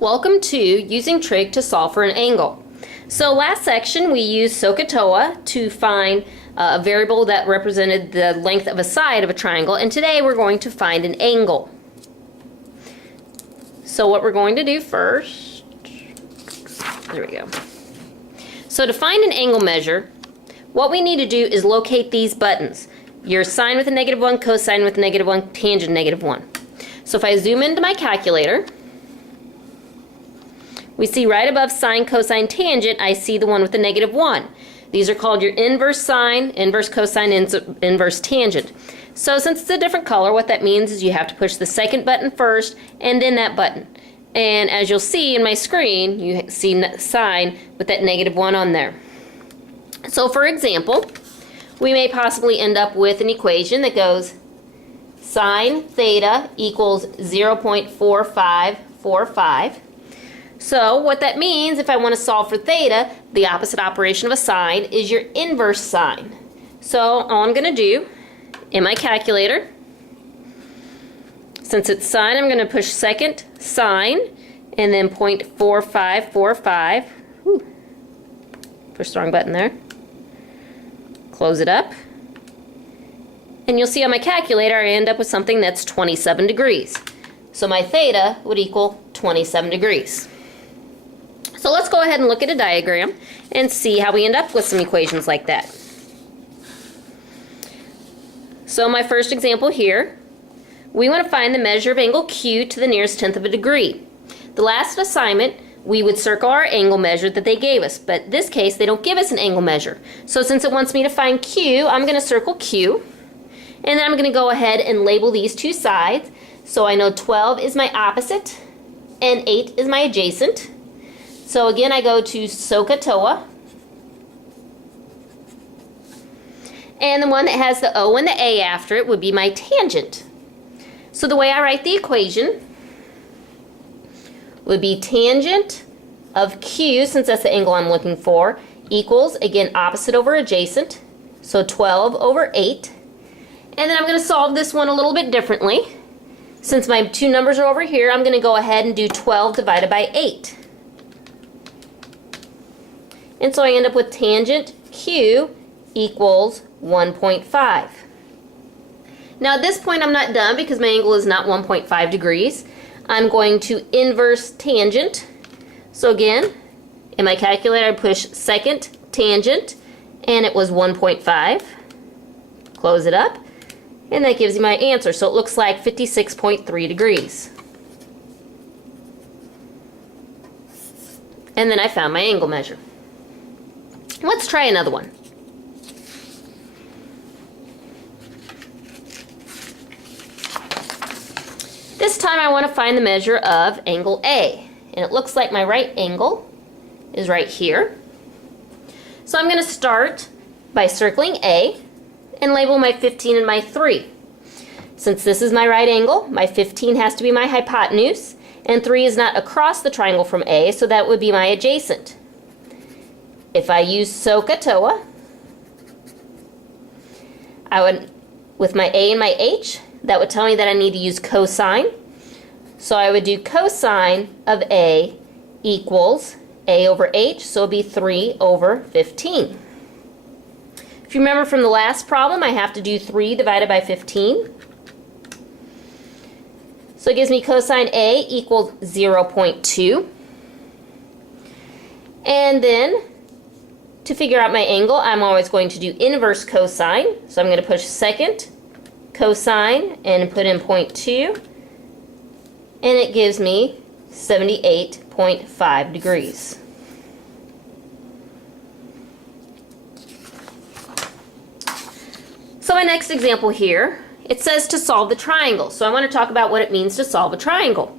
Welcome to using trig to solve for an angle. So last section we used SOHCAHTOA to find a variable that represented the length of a side of a triangle, and today we're going to find an angle. So what we're going to do first, there we go. So to find an angle measure, what we need to do is locate these buttons. Your sine with a -1, cosine with a -1, tangent -1. So if I zoom into my calculator, we see right above sine, cosine, tangent, I see the one with the -1. These are called your inverse sine, inverse cosine, inverse tangent. So since it's a different color, what that means is you have to push the second button first and then that button. And as you'll see in my screen, you see sine with that -1 on there. So for example, we may possibly end up with an equation that goes sine theta equals 0.4545. So what that means, if I want to solve for theta, the opposite operation of a sine is your inverse sine. So all I'm going to do in my calculator, since it's sine, I'm going to push second sine and then 0.4545. Push the wrong button there. Close it up. And you'll see on my calculator I end up with something that's 27 degrees. So my theta would equal 27 degrees. So let's go ahead and look at a diagram and see how we end up with some equations like that. So my first example here, we want to find the measure of angle Q to the nearest tenth of a degree. The last assignment, we would circle our angle measure that they gave us, but in this case they don't give us an angle measure. So since it wants me to find Q, I'm going to circle Q, and then I'm going to go ahead and label these two sides. So I know 12 is my opposite and 8 is my adjacent. So again, I go to SOHCAHTOA, and the one that has the O and the A after it would be my tangent. So the way I write the equation would be tangent of Q, since that's the angle I'm looking for, equals, again, opposite over adjacent, so 12 over 8. And then I'm going to solve this one a little bit differently. Since my two numbers are over here, I'm going to go ahead and do 12 divided by 8. And so I end up with tangent Q equals 1.5. Now at this point I'm not done because my angle is not 1.5 degrees. I'm going to inverse tangent. So again, in my calculator I push second tangent and it was 1.5. Close it up and that gives you my answer. So it looks like 56.3 degrees. And then I found my angle measure. Let's try another one. This time I want to find the measure of angle A. And it looks like my right angle is right here. So I'm going to start by circling A and label my 15 and my 3. Since this is my right angle, my 15 has to be my hypotenuse, and 3 is not across the triangle from A, so that would be my adjacent. If I use SOHCAHTOA, I would, with my A and my H, that would tell me that I need to use cosine. So I would do cosine of A equals A over H, so it would be 3 over 15. If you remember from the last problem, I have to do 3 divided by 15. So it gives me cosine A equals 0.2. And then to figure out my angle, I'm always going to do inverse cosine. So I'm going to push second cosine and put in 0.2, and it gives me 78.5 degrees. So my next example here, it says to solve the triangle. So I want to talk about what it means to solve a triangle.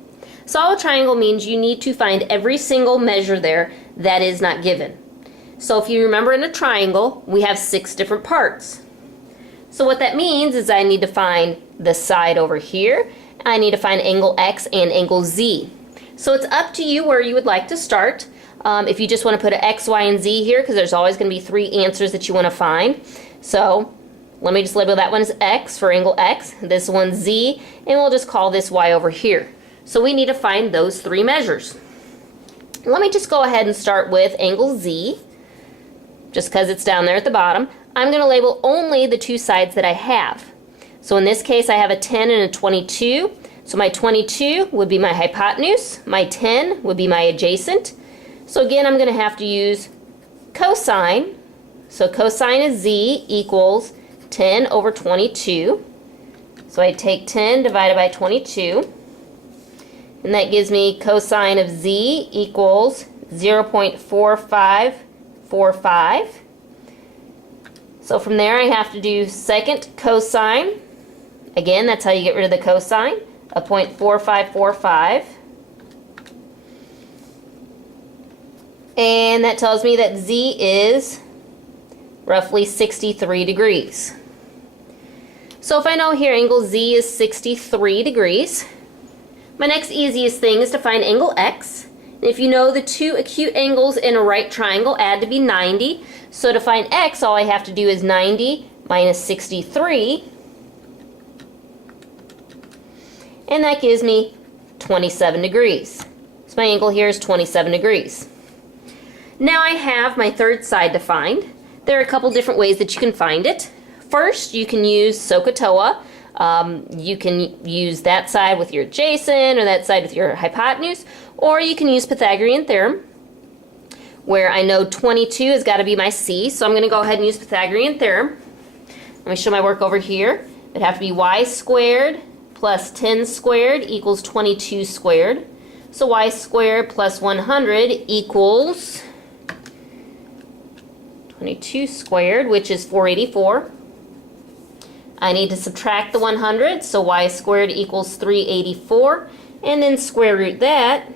Solve a triangle means you need to find every single measure there that is not given. So if you remember in a triangle, we have 6 different parts. So what that means is I need to find the side over here, I need to find angle X and angle Z. So it's up to you where you would like to start. If you just want to put an X, Y, and Z here, because there's always going to be 3 answers that you want to find. So let me just label that one as X for angle X, this one's Z, and we'll just call this Y over here. So we need to find those 3 measures. Let me just go ahead and start with angle Z, just because it's down there at the bottom. I'm going to label only the two sides that I have. So in this case, I have a 10 and a 22. So my 22 would be my hypotenuse. My 10 would be my adjacent. So again, I'm going to have to use cosine. So cosine of Z equals 10 over 22. So I take 10 divided by 22. And that gives me cosine of Z equals 0.4545. So from there I have to do second cosine. Again, that's how you get rid of the cosine, of 0.4545. And that tells me that Z is roughly 63 degrees. So if I know here angle Z is 63 degrees, my next easiest thing is to find angle X. And if you know the two acute angles in a right triangle add to be 90, so to find X, all I have to do is 90 minus 63, and that gives me 27 degrees. So my angle here is 27 degrees. Now I have my third side to find. There are a couple different ways that you can find it. First, you can use SOHCAHTOA. You can use that side with your adjacent or that side with your hypotenuse, or you can use Pythagorean theorem, where I know 22 has got to be my C, so I'm going to go ahead and use Pythagorean theorem. Let me show my work over here. It'd have to be y squared plus 10 squared equals 22 squared. So y squared plus 100 equals 22 squared, which is 484. I need to subtract the 100, so y squared equals 384, and then square root that.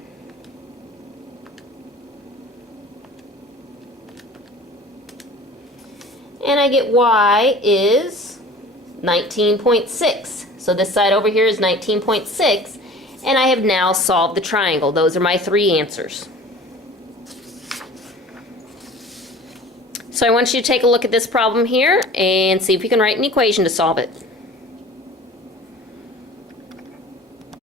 And I get y is 19.6. So this side over here is 19.6, and I have now solved the triangle. Those are my three answers. So I want you to take a look at this problem here and see if you can write an equation to solve it.